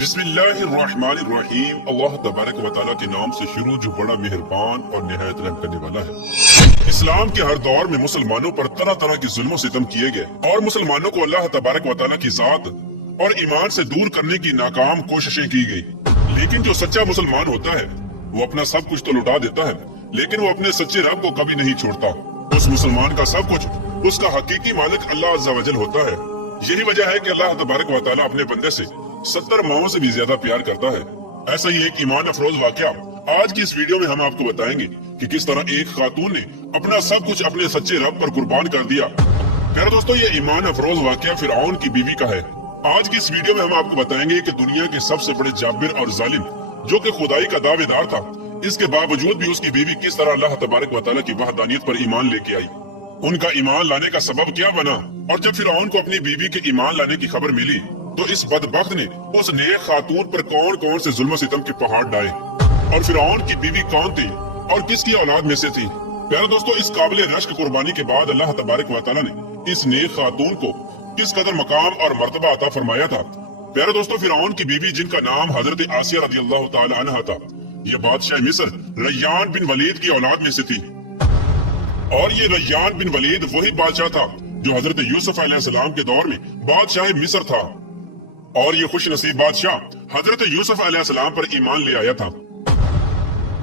बिस्मिल्लाहिर्रहमानिर्रहीम। अल्लाह तबारक व तआला के नाम से शुरू जो बड़ा मेहरबान और निहायत रहम करने वाला है। इस्लाम के हर दौर में मुसलमानों पर तरह तरह के जुल्म सितम किए गए और मुसलमानों को अल्लाह तबारक व तआला की जात और ईमान से दूर करने की नाकाम कोशिशें की गई। लेकिन जो सच्चा मुसलमान होता है वो अपना सब कुछ तो लुटा देता है, लेकिन वो अपने सच्चे रब को कभी नहीं छोड़ता। उस मुसलमान का सब कुछ उसका हकीकी मालिक अल्लाह अज़्ज़ा वजल होता है। यही वजह है कि अल्लाह तबारक व तआला अपने बंदे से 70 माओं से भी ज्यादा प्यार करता है। ऐसा ही एक ईमान अफरोज वाकया आज की इस वीडियो में हम आपको बताएंगे कि किस तरह एक खातून ने अपना सब कुछ अपने सच्चे रब पर कुर्बान कर दिया। प्यारे दोस्तों, ये ईमान अफरोज वाकया फिरऔन की बीवी का है। आज की इस वीडियो में हम आपको बताएंगे कि दुनिया के सबसे बड़े जाबिर और जालिम जो कि खुदाई का दावेदार था, इसके बावजूद भी उसकी बीवी किस तरह अल्लाह तबारक व तआला की वहदानियत पर ईमान लेके आई। उनका ईमान लाने का सबब क्या बना, और जब फिरऔन को अपनी बीवी के ईमान लाने की खबर मिली तो इस बदबख्त ने उस नेक खातून पर कौन कौन से जुल्म सितम के पहाड़ डाले, और फिरऔन की बीवी कौन थी और किसकी औलाद में से थी। प्यारे दोस्तों, इस काबिल रश्क कुर्बानी के बाद अल्लाह तबारक व तआला ने इस नेक खातून को किस कदर मकाम और मर्तबा अता फरमाया था। प्यारे दोस्तों, फिरऔन की बीवी जिनका नाम हजरत आसिया रज़ियल्लाहु ताला अन्हा था, ये बादशाह मिस्र रय्यान बिन वलीद की औलाद में से थी। और ये रय्यान बिन वलीद वही बादशाह था जो हजरत यूसुफ अलैहिस्सलाम के दौर में बादशाह मिस्र था, और ये खुश नसीब बादशाह हजरत यूसुफ अलैहिस्सलाम पर ईमान ले आया था।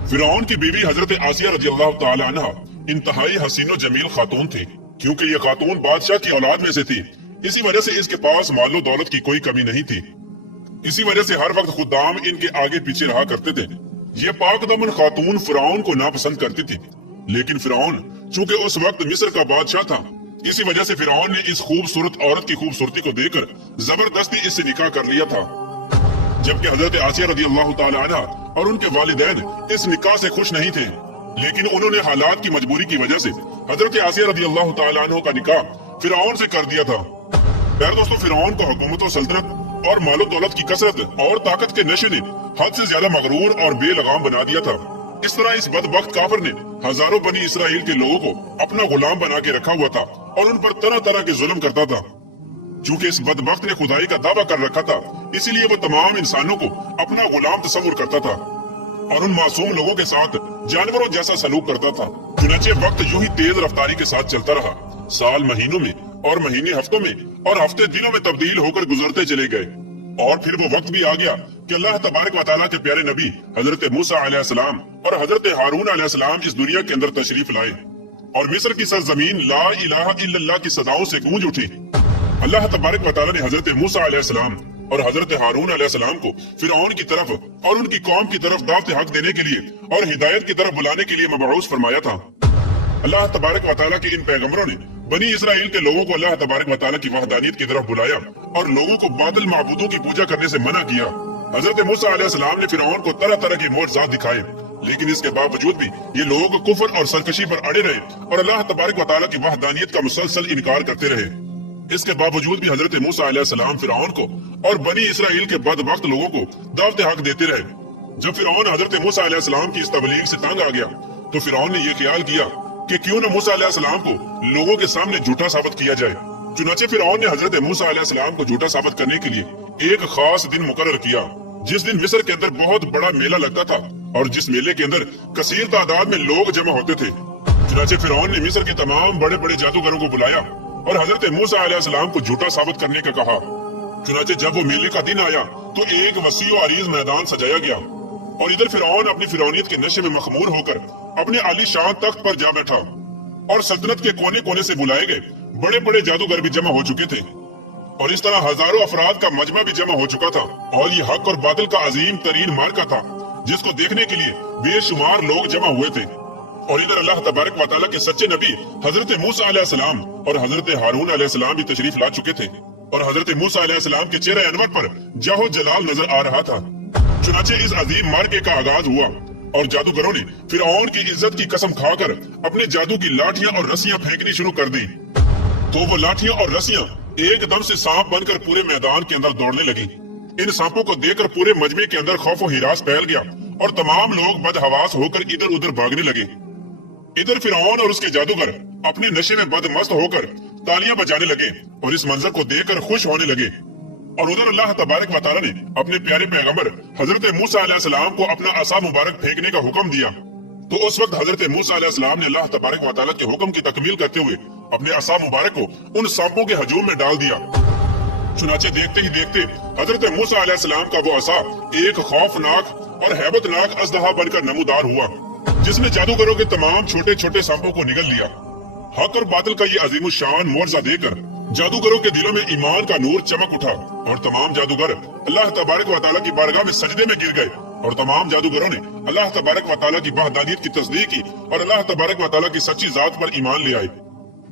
फिरऔन की बीवी हजरत आसिया रज़ियल्लाहु ताला अन्हा इंतहाई हसीनो जमील खातून थी। क्योंकि ये खातून बादशाह की औलाद में से थी, इसी वजह से इसके पास मालो दौलत की कोई कमी नहीं थी। इसी वजह से हर वक्त खुदाम इनके आगे पीछे रहा करते थे। ये पाकदमन खातून फिरऔन को नापसंद करती थी, लेकिन फिरऔन चूंकि उस वक्त मिस्र का बादशाह था, इसी वजह से फिरऔन ने इस खूबसूरत औरत की खूबसूरती को देखकर जबरदस्ती इससे निकाह कर लिया था। जबकि हजरत आसिया रज़ियल्लाहु ताला अन्हा और उनके वालिदैन इस निकाह से खुश नहीं थे, लेकिन उन्होंने हालात की मजबूरी की वजह से हजरत आसिया रज़ियल्लाहु ताला अन्हा का निकाह फिरऔन से कर दिया था। प्यारे दोस्तों, फिरऔन को हुकूमत और सल्तनत और मालो दौलत की कसरत और ताकत के नशे ने हद से ज्यादा मगरूर और बेलगाम बना दिया था। इस तरह इस बदबख्त काफिर ने हजारों बनी इसराइल के लोगों को अपना गुलाम बना के रखा हुआ था और उन पर तरह तरह के जुल्म करता था। चूंकि इस बदबख्त ने खुदाई का दावा कर रखा था, इसीलिए वो तमाम इंसानों को अपना गुलाम तस्वुर करता था और उन मासूम लोगों के साथ जानवरों जैसा सलूक करता था। चुनाचे वक्त यूं ही तेज रफ्तारी के साथ चलता रहा। साल महीनों में और महीने हफ्तों में और हफ्ते दिनों में तब्दील होकर गुजरते चले गए, और फिर वो वक्त भी आ गया कि अल्लाह तबारक व तआला के प्यारे नबी हजरत मूसा अलैहिस्सलाम और हजरत हारून अलैहिस्सलाम इस दुनिया के अंदर तशरीफ लाए और मिस्र की सरजमीन ला इलाहा इल्लल्लाह की सदाओं से गूंज उठी। अल्लाह तबारक व तआला ने हजरत मूसा अलैहिस्सलाम और हजरत हारून अलैहिस्सलाम को फिरऔन की तरफ और उनकी कौम की तरफ दावत हक देने के लिए और हिदायत की तरफ बुलाने के लिए मबऊस फरमाया था। अल्लाह तबारक व तआला के इन पैगंबरों ने बनी इसराइल के लोगों को अल्लाह तबारक व तआला की वहदानियत की तरफ बुलाया और लोगों को बातिल माबूदों की पूजा करने से मना किया। हजरत मूसा अलैहिस्सलाम ने फिरऔन को तरह तरह के मोअज़िज़ात दिखाए, लेकिन इसके बावजूद भी ये लोग कुफ्र और सरकशी पर अड़े रहे और अल्लाह तबारक व तआला की वहदानियत का मुसलसल इनकार करते रहे। इसके बावजूद भी हजरत मूसा अलैहिस्सलाम फिरऔन को और बनी इसराइल के बदबख्त लोगों को दावत हक देते रहे। जब फिरऔन हजरत मूसा अलैहिस्सलाम की इस तबलीग से तंग आ गया तो फिरऔन ने यह ख्याल किया कि क्यों न मूसा अलैहिस्सलाम को लोगों के सामने झूठा साबित किया जाए। चुनाचे फिरऔन ने हजरत मूसा अलैहिस्सलाम को झूठा साबित करने के लिए एक खास दिन मुकर्रर किया, जिस दिन मिस्र के अंदर बहुत बड़ा मेला लगता था और जिस मेले के अंदर कसीर तादाद में लोग जमा होते थे। चुनाचे फिरऔन ने मिस्र के तमाम बड़े बड़े जादूगरों को बुलाया और हजरत मूसा अलैहिस्सलाम को झूठा साबित करने का कहा। चुनाचे जब वो मेले का दिन आया तो एक वसी और अरीज मैदान सजाया गया और इधर फिरऔन अपनी फिरौनियत के नशे में मखमूर होकर अपने आलीशान तख्त पर जा बैठा और सल्तनत के कोने कोने से बुलाए गए बड़े बड़े जादूगर भी जमा हो चुके थे और इस तरह हजारों अफराद का मजमा भी जमा हो चुका था। और ये हक और बातिल का अजीम तरीन मार्का था जिसको देखने के लिए बेशुमार लोग जमा हुए थे। और इधर अल्लाह तबारक व तआला के सच्चे नबी हजरत मूसा अलैहिस्सलाम और हजरत हारून अलैहिस्सलाम भी तशरीफ ला चुके थे और हजरत मूसा अलैहिस्सलाम के चेहरे अनवर पर जाहो जलाल नजर आ रहा था। चुनाचे इस अजीम मार्के का आगाज हुआ और जादूगरों ने फिरऔन की इज्जत की कसम खाकर अपने जादू की लाठियां और रस्सियां फेंकनी शुरू कर दी। तो वो लाठियां और रस्सियां एकदम से सांप बनकर पूरे मैदान के अंदर दौड़ने लगी। इन सांपों को देखकर पूरे मजमे के अंदर खौफ और हिरास फैल गया और तमाम लोग बदहवास होकर इधर उधर भागने लगे। इधर फिरऔन और उसके जादूगर अपने नशे में बदमस्त होकर तालियां बजाने लगे और इस मंजर को देखकर खुश होने लगे। और उधर अल्लाह तबारक व तआला ने अपने प्यारे पैगंबर हजरत मूसा अलैहिस्सलाम को अपना असा मुबारक फेंकने का हुक्म दिया। तो उस वक्त हजरत मूसा अलैहिस्सलाम ने अल्लाह तबारक व तआला के हुक्म की तकमील करते हुए अपने असा मुबारक को उन सांपों के हजूम में डाल दिया। चुनाचे देखते ही देखते हजरत मूसा अलैहिस्सलाम का वो असा एक खौफनाक और हैबतनाक अजदहा बनकर नमूदार हुआ, जिसने जादूगरों के तमाम छोटे छोटे सांपों को निगल लिया। हक और बातिल का ये अजीमुशान मुआवजा देकर जादूगरों के दिलों में ईमान का नूर चमक उठा और तमाम जादूगर अल्लाह तबारक व तआला की बारगाह में सजदे में गिर गए और तमाम जादूगरों ने अल्लाह तबारक व तआला की वहदानियत की तस्दीक की और अल्लाह तबारक व तआला की सच्ची जात पर ईमान ले आए।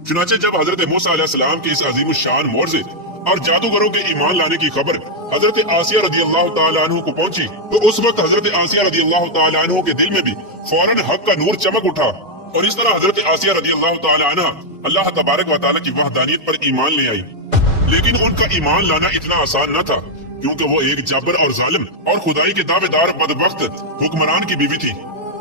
चुनाचे जब हजरत मूसा अलैहिस्सलाम के इस अजीमुशान मुआवजे और जादूगरों के ईमान लाने की खबर हजरत आसिया रदियल्लाहु ताला अन्हु को पहुंची, तो उस वक्त हजरत आसिया रदियल्लाहु ताला अन्हु के दिल में भी फौरन हक का नूर चमक उठा और इस तरह हजरत आसिया रदियल्लाहु ताला अन्हा अल्लाह तबारक व तआला की वहदानियत पर ईमान ले आई। लेकिन उनका ईमान लाना इतना आसान न था, क्योंकि वो एक जाबर और जालिम और खुदाई के दावेदार बदबख्त हुक्मरान की बीवी थी।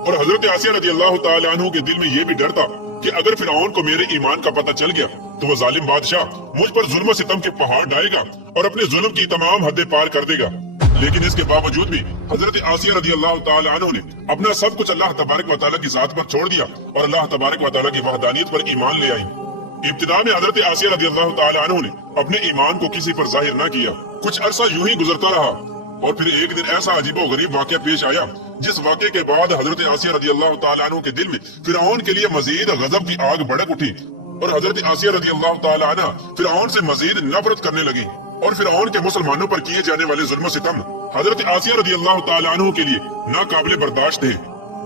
और हजरत आसिया रदियल्लाहु ताला अन्हु के दिल में ये भी डर था कि अगर फिरौन को मेरे ईमान का पता चल गया तो वो जालिम बादशाह मुझ पर जुल्म और सितम के पहाड़ डालेगा और अपने जुल्म की तमाम हदें पार कर देगा। लेकिन इसके बावजूद भी हजरत आसिया रदियल्लाहु ताला अन्हु ने अपना सब कुछ अल्लाह तबारक व तआला की जात पर छोड़ दिया और अल्लाह तबारक व तआला की वहदानियत पर ईमान ले आई। इब्तिदा में हजरत आसिया रदियल्लाहु ताला अन्हु ने अपने ईमान को किसी पर जाहिर न किया। कुछ अरसा यूं ही गुजरता रहा और फिर एक दिन ऐसा अजीबो गरीब वाक़या पेश आया, जिस वाक़े के बाद हजरत आसिया रदियल्लाहु ताला अन्हु के दिल में फिरौन के लिए मजीद गजब की आग भड़क उठी और हजरत आसिया रदियल्लाहु ताला अन्हा फिरौन से मजीद नफरत करने लगी और फिरौन के मुसलमानों पर किए जाने वाले जुल्म सितम हजरत आसिया रदियल्लाहु ताला अन्हु के लिए नाकाबिले बर्दाश्त थे।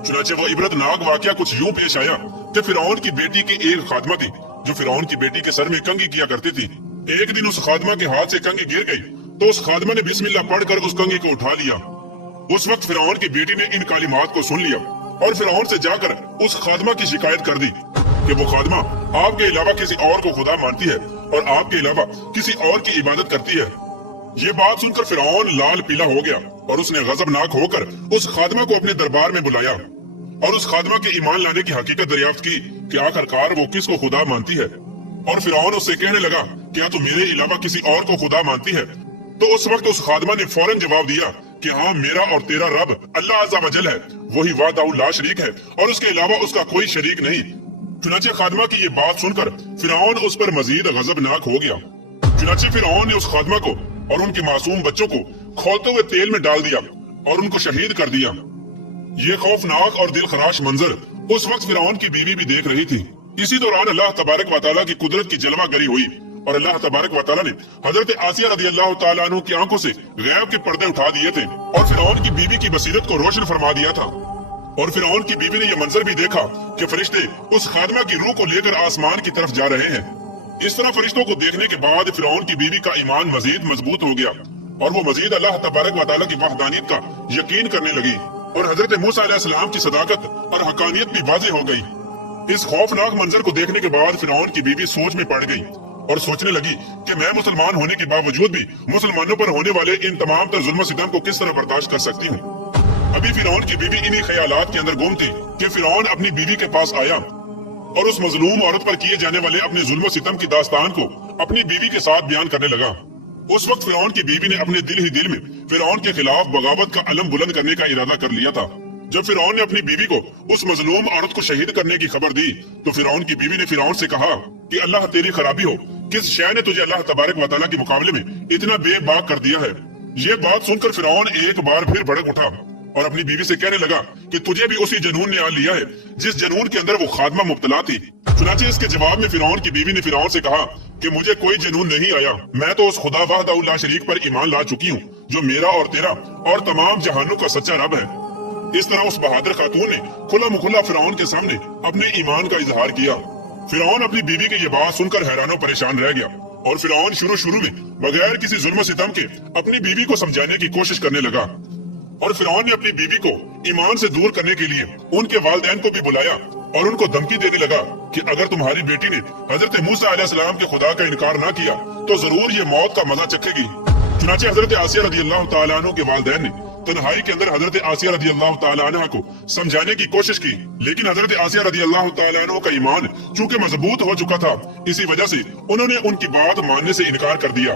चुनाचे वो इबरतनाक वाक़या कुछ यूं पेश आया कि फिरौन की बेटी की एक खादमा थी जो फिरौन की बेटी के सर में कंघी किया करती थी। एक दिन उस खादमा के हाथ से कंघी गिर गई तो उस खादमा ने बिस्मिल्लाह पढ़कर उस कंघी को उठा लिया। उस वक्त फिरौन की बेटी ने इन कालिमात को सुन लिया और फिरौन से जाकर उस खादमा की शिकायत कर दी कि वो खादमा आपके अलावा किसी और को खुदा मानती है और आपके अलावा किसी और की इबादत करती है। ये बात सुनकर फिरौन लाल पीला हो गया और उसने गजबनाक होकर उस खादमा को अपने दरबार में बुलाया और उस खादमा के ईमान लाने की हकीकत दरियाफ्त की कि आखिरकार वो किसको खुदा मानती है। और फिरौन उससे कहने लगा, क्या तू मेरे अलावा किसी और को खुदा मानती है? तो उस वक्त उस खादमा ने फौरन जवाब दिया कि हाँ, मेरा और तेरा रब अल्लाह अज़्ज़ा वजल है, वही वाहदहु ला शरीक है और उसके अलावा उसका कोई शरीक नहीं। चुनाचे खादमा की ये बात सुनकर फिरौन उस पर मजीद गजबनाक हो गया। चुनाचे फिरौन ने उस खादमा को और उनके मासूम बच्चों को खौलते हुए तेल में डाल दिया और उनको शहीद कर दिया। ये खौफनाक और दिल खराश मंजर उस वक्त फिरौन की बीवी भी देख रही थी। इसी दौरान अल्लाह तबारक व तआला की कुदरत की जलवागरी हुई और अल्लाह तबारक व तआला ने हजरत आसिया रदियल्लाहु ताला अन्हु की आंखों से गैब के पर्दे उठा दिए थे और फिरौन की बीवी की बसीरत को रोशन फरमा दिया था। और फिरौन की बीवी ने यह मंजर भी देखा कि फरिश्ते उस खादमा की रूह को लेकर आसमान की तरफ जा रहे हैं। इस तरह फरिश्तों को देखने के बाद फिरौन की बीवी का ईमान मजीद मजबूत हो गया और वो मजीद अल्लाह तबारक व तआला की वहदानियत का यकीन करने लगी और हजरत मूसा अलैहिस्सलाम की सदाकत और हकानियत भी वाज़ेह हो गई। इस खौफनाक मंजर को देखने के बाद फिरौन की बीवी सोच में पड़ गई और सोचने लगी कि मैं मुसलमान होने के बावजूद भी मुसलमानों पर होने वाले इन तमाम तर जुल्म सितम को किस तरह बर्दाश्त कर सकती हूँ। अभी फिरौन की बीवी इन्हीं ख्यालात के अंदर गुम थी कि फिरौन अपनी बीवी के पास आया और उस मजलूम औरत पर किए जाने वाले अपने जुल्म सितम की दास्तान को अपनी बीवी के साथ बयान करने लगा। उस वक्त फिरौन की बीवी ने अपने दिल ही दिल में फिरौन के खिलाफ बगावत का अलम बुलंद करने का इरादा कर लिया था। जब फिरौन ने अपनी बीवी को उस मजलूम औरत को शहीद करने की खबर दी तो फिरौन की बीवी ने फिरौन से कहा कि अल्लाह तेरी खराबी हो, किस शय ने तुझे अल्लाह तबारक व तआला के मुकाबले में इतना बेबाक कर दिया है। ये बात सुनकर फिरौन एक बार फिर भड़क उठा और अपनी बीवी से कहने लगा कि तुझे भी उसी जनून ने आ लिया है जिस जनून के अंदर वो खादमा मुब्तला थी। चुनाचे इसके जवाब में फिरौन की बीवी ने फिरौन से कहा कि मुझे कोई जनून नहीं आया, मैं तो उस खुदा वाहदहु ला शरीक पर ईमान ला चुकी हूँ जो मेरा और तेरा और तमाम जहानों का सच्चा रब है। इस तरह उस बहादुर खातून ने खुला मुखल्ला फिरौन के सामने अपने ईमान का इजहार किया। फिरौन अपनी बीवी की ये बात सुनकर हैरान और परेशान रह गया और फिरौन शुरू में बगैर किसी जुल्म सितम के अपनी बीवी को समझाने की कोशिश करने लगा और फिरौन ने अपनी बीवी को ईमान से दूर करने के लिए उनके वालिदैन को भी बुलाया और उनको धमकी देने लगा कि अगर तुम्हारी बेटी ने हजरत मूसा अलैहिस्सलाम के खुदा का इनकार न किया तो जरूर ये मौत का मजा चखेगी। चुनाचे हजरत आसिया रदियल्लाहु ताला अन्हु के वालिदैन ने तन्हाई के अंदर हजरत आसिया रदियल्लाहु ताला अन्हा को समझाने की कोशिश की, लेकिन हजरत आसिया रदियल्लाहु ताला अन्हा का ईमान चूंकि मजबूत हो चुका था, इसी वजह से उन्होंने उनकी बात मानने से इनकार कर दिया।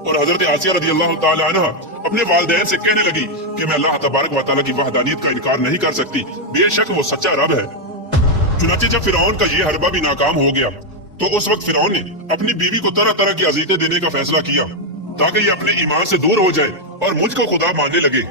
और हजरत आसिया रजी अल्लाह ताला अन्हा अपने वालिदैन से कहने लगी कि मैं अल्लाह तबारक व तआला की वहदानियत का इनकार नहीं कर सकती, बेशक वो सच्चा रब है। चुनाचे जब फिरौन का ये हरबा भी नाकाम हो गया तो उस वक्त फिरौन ने अपनी बीवी को तरह तरह की अजीयतें देने का फैसला किया ताकि ये अपने ईमान से दूर हो जाए और मुझको खुदा मानने लगे।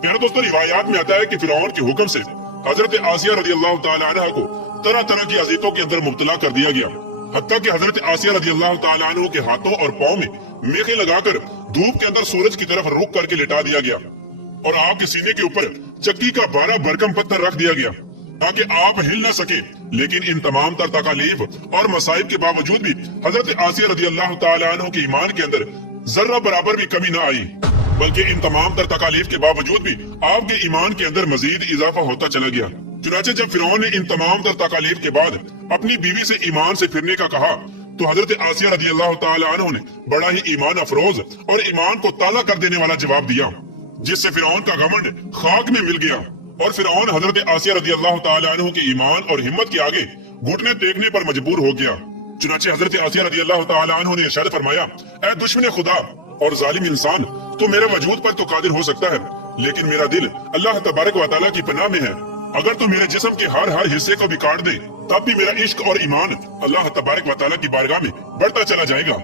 प्यारे दोस्तों, रिवायात में आता है कि फिरौन के हुक्म से हजरत आसिया रजी अल्लाह ताला अन्हा को तरह तरह की अजीयतों के अंदर मुब्तला कर दिया गया, हत्ता कि हजरत आसिया रजी अल्लाह ताला अन्हा के हाथों और पाँव में मेखे लगाकर धूप के अंदर सूरज की तरफ रुक करके लिटा दिया गया और आपके सीने के ऊपर चक्की का 12 भरकम पत्थर रख दिया गया ताकि आप हिल न सके। लेकिन इन तमाम तर तकालीफ और मसाइब के बावजूद भी हजरत आसिया रजी अल्लाह ताला अन्हा के ईमान के अंदर जर्रा बराबर भी कमी न आई, बल्कि इन तमाम तर तकालीफ के बावजूद भी आपके ईमान के अंदर मजीद इजाफा होता चला गया। चुनाचे जब फिरौन ने इन तमाम तर तकालीफ के बाद अपनी बीवी से ईमान से फिरने का कहा तो हजरत आसिया रजी अल्लाह ताला अन्हा ने बड़ा ही ईमान अफरोज और ईमान को ताला कर देने वाला जवाब दिया, जिससे फिरौन का घमंड खाक में मिल गया और फिरौन हजरत आसिया रजी अल्लाह ताला अन्हा के ईमान और हिम्मत के आगे घुटने टेकने पर मजबूर हो गया। चुनाचे हजरत आसिया रजी अल्लाह ताला अन्हा ने इरशाद फरमाया, ऐ दुश्मन खुदा और जालिम इंसान, तो मेरे वजूद पर तो कादिर हो सकता है, लेकिन मेरा दिल अल्लाह तबारक व तआला की पनाह में है। अगर तो मेरे जिस्म के हर हिस्से को भी काट दे तब भी मेरा इश्क और ईमान अल्लाह तबारक व तआला की बारगाह में बढ़ता चला जाएगा।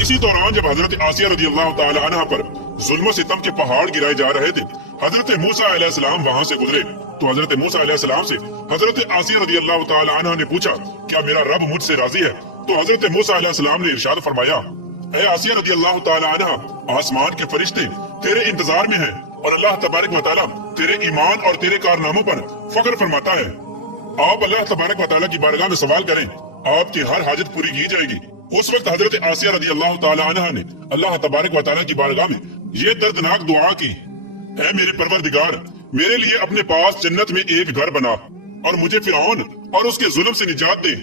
इसी दौरान जब हजरत आसिया रजी अल्लाह ताला अन्हा पर जुल्म सितम के पहाड़ गिराए जा रहे थे, हजरत मूसा अलैहिस्सलाम वहां से गुजरे तो हजरत मूसा अलैहिस्सलाम से हजरत आसिया रजी अल्लाह ताला अन्हा ने पूछा, क्या मेरा रब मुझसे राजी है? तो हजरत मूसा अलैहिस्सलाम ने इरशाद फरमाया, ऐ आसिया रजी अल्लाह ताला अन्हा, आसमान के फरिश्ते तेरे इंतजार में हैं और अल्लाह तबारक व तआला तेरे ईमान और तेरे कारनामों पर फख्र फरमाता है। आप अल्लाह तबारक व तआला की बारगाह में सवाल करें, आपकी हर हाजत पूरी की जाएगी। उस वक्त हजरत आसिया रजी अल्लाह ताला अन्हा ने अल्लाह तबारक व तआला की बारगाह में ये दर्दनाक दुआ की, ऐ मेरे परवरदिगार, मेरे लिए अपने पास जन्नत में एक घर बना और मुझे फिरौन और उसके जुल्म से निजात दे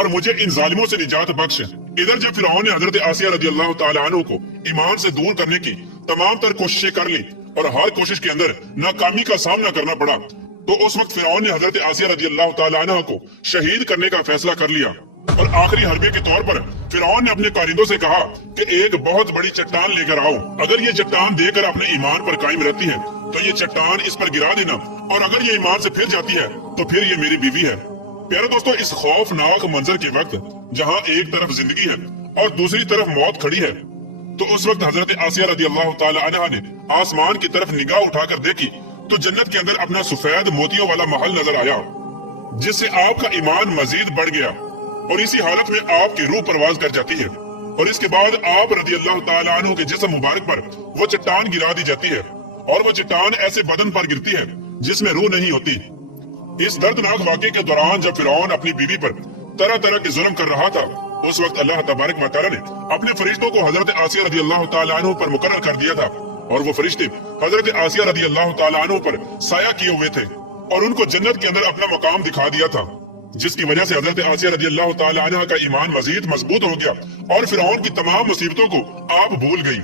और मुझे इन जालिमों से निजात बख्श। इधर जब फिरौन ने हजरत आसिया रजी अल्लाह ताला अन्हा को ईमान से दूर करने की तमाम तर कोशिशें कर ली और हर कोशिश के अंदर नाकामी का सामना करना पड़ा, तो उस वक्त फिरौन ने हजरत आसिया रजी अल्लाह ताला अन्हा को शहीद करने का फैसला कर लिया और आखिरी हरबे के तौर पर फिरौन ने अपने कारिंदों से कहा कि एक बहुत बड़ी चट्टान लेकर आओ, अगर ये चट्टान देकर अपने ईमान पर कायम रहती है तो ये चट्टान इस पर गिरा देना, और अगर ये ईमान से फिर जाती है तो फिर ये मेरी बीवी है। प्यारे दोस्तों, इस खौफनाक मंजर के वक्त जहाँ एक तरफ जिंदगी है और दूसरी तरफ मौत खड़ी है, तो उस वक्त हजरत आसिया रजी अल्लाह ताला अन्हा ने आसमान की तरफ निगाह उठाकर देखी तो जन्नत के अंदर अपना सफेद मोतियों वाला महल नजर आया, जिससे आपका ईमान मजीद बढ़ गया और इसी हालत में आपकी रूह परवाज कर जाती है और इसके बाद आप रजी अल्लाह ताला अन्हु के जिस्म मुबारक पर वो चट्टान गिरा दी जाती है और वो चट्टान ऐसे बदन पर गिरती है जिसमें रूह नहीं होती। इस दर्दनाक वाक़े के दौरान जब फिरौन अपनी बीवी पर तरह तरह के जुल्म कर रहा था, उस वक्त अल्लाह तबारक व तआला ने अपने फरिश्तों को हजरत आसिया रजी अल्लाह ताला अन्हु पर मुकर्रर कर दिया था और वो फरिश्ते हजरत आसिया रजी अल्लाह ताला अन्हु पर साया किए हुए थे और उनको जन्नत के अंदर अपना मकाम दिखा दिया था, जिसकी वजह से हजरत आसिया रजी अल्लाह ताला अन्हा का ईमान मजीद मजबूत हो गया और फिरौन की तमाम मुसीबतों को आप भूल गई।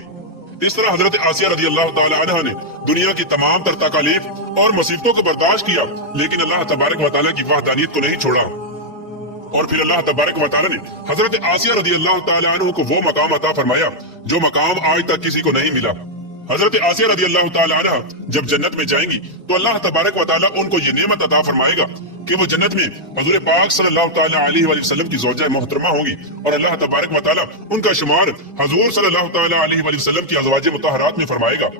इस तरह हजरत आसिया रजी अल्लाह ताला अन्हा ने दुनिया की तमाम तर तकालीफ और मुसीबतों को बर्दाश्त किया, लेकिन अल्लाह तबारक व तआला की वहदानियत को नहीं छोड़ा। और फिर अल्लाह तबारक व तआला ने हजरत आसिया रजी अल्लाह ताला अन्हु को वो मकाम अता फरमाया जो मकाम आज तक किसी को नहीं मिला। हजरत आसिया रजी अल्लाह ताला अन्हा जब जन्नत में जाएंगी तो अल्लाह तबारक व तआला उनको ये नेमत अता फरमाएगा कि वो जन्नत में हुजूर पाक सल्लल्लाहु ताला अलैहि वसल्लम की ज़ौजा मोहतरमा होंगी और अल्लाह तबारक व तआला उनका शुमार हुजूर सल्लल्लाहु ताला अलैहि वसल्लम की अज़वाज मुतहहरात में फरमाएगा।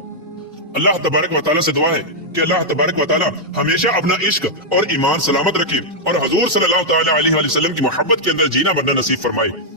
अल्लाह तबारक व तआला से दुआ है कि अल्लाह तबारक व तआला हमेशा अपना इश्क और ईमान सलामत रखे और हुजूर सल्लल्लाहु ताला अलैहि वसल्लम की मोहब्बत के अंदर जीना बनना नसीब फरमाए।